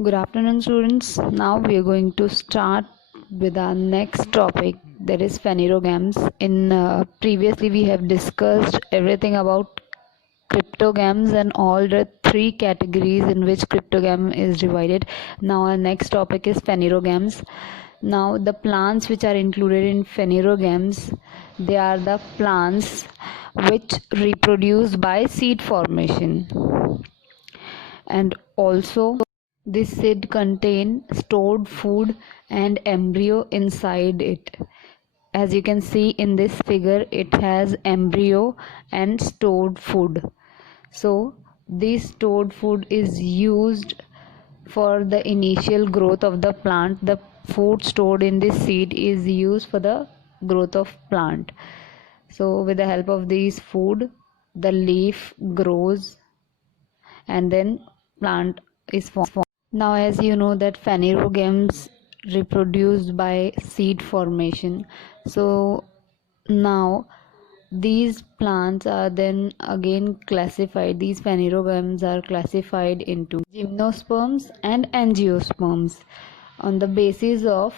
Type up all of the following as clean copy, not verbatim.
Good afternoon, students. Now we are going to start with our next topic, that is phanerogams. In previously we have discussed everything about cryptogams and all the three categories in which cryptogam is divided. Now our next topic is phanerogams. Now the plants which are included in phanerogams, they are the plants which reproduce by seed formation, and also this seed contain stored food and embryo inside it. As you can see in this figure, it has embryo and stored food. So this stored food is used for the initial growth of the plant. The food stored in this seed is used for the growth of plant. So with the help of these food, the leaf grows and then plant is formed. Now, as you know that phanerogams reproduce by seed formation. So now these plants are then again classified. These phanerogams are classified into gymnosperms and angiosperms on the basis of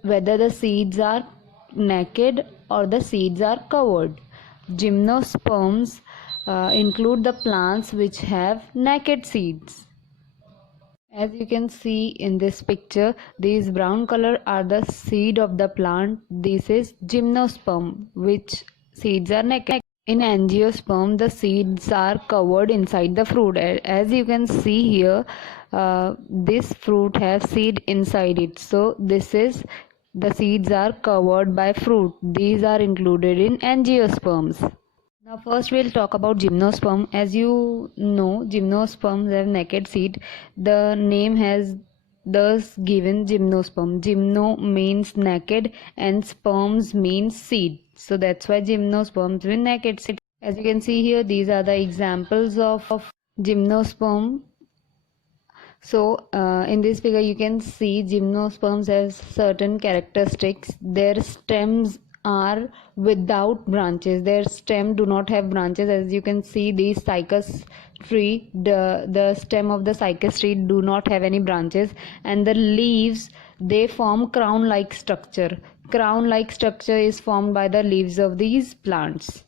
whether the seeds are naked or the seeds are covered. Gymnosperms include the plants which have naked seeds. As you can see in this picture, these brown color are the seed of the plant. This is gymnosperm, which seeds are naked. In angiosperm, the seeds are covered inside the fruit. As you can see here, this fruit has seed inside it. So this is, the seeds are covered by fruit. These are included in angiosperms. Now first we'll talk about gymnosperm. As you know, gymnosperms have naked seed. The name has thus given gymnosperm. Gymno means naked and sperms means seed. So that's why gymnosperms mean naked seed. As you can see here, these are the examples of gymnosperm. So in this figure you can see gymnosperms have certain characteristics. Their stems are without branches. Their stem do not have branches. As you can see, the cycas tree, the stem of the cycas tree do not have any branches, and the leaves, they form crown like structure. Crown like structure is formed by the leaves of these plants.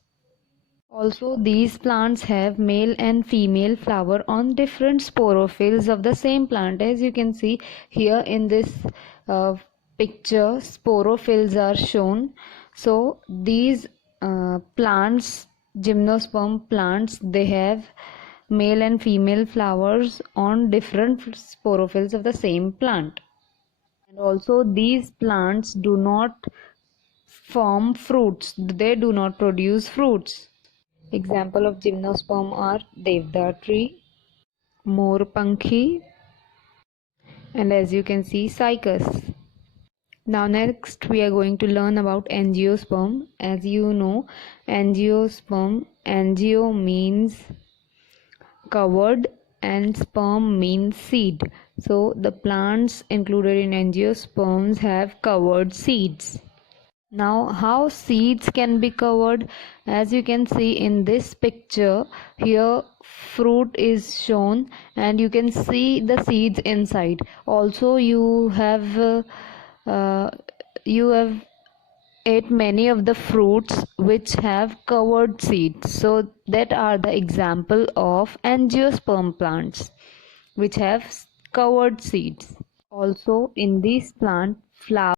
Also, these plants have male and female flower on different sporophylls of the same plant. As you can see here in this picture, sporophylls are shown. So these plants, gymnosperm plants, they have male and female flowers on different sporophylls of the same plant. And also these plants do not form fruits. They do not produce fruits. Example of gymnosperm are Devdar tree, Morpankhi, and as you can see, Cycas. Now next we are going to learn about angiosperm. As you know, angiosperm, angio means covered and sperm means seed. So the plants included in angiosperms have covered seeds. Now how seeds can be covered? As you can see in this picture, here fruit is shown and you can see the seeds inside. Also you have ate many of the fruits which have covered seeds. So that are the example of angiosperm plants which have covered seeds. Also in this plant, flower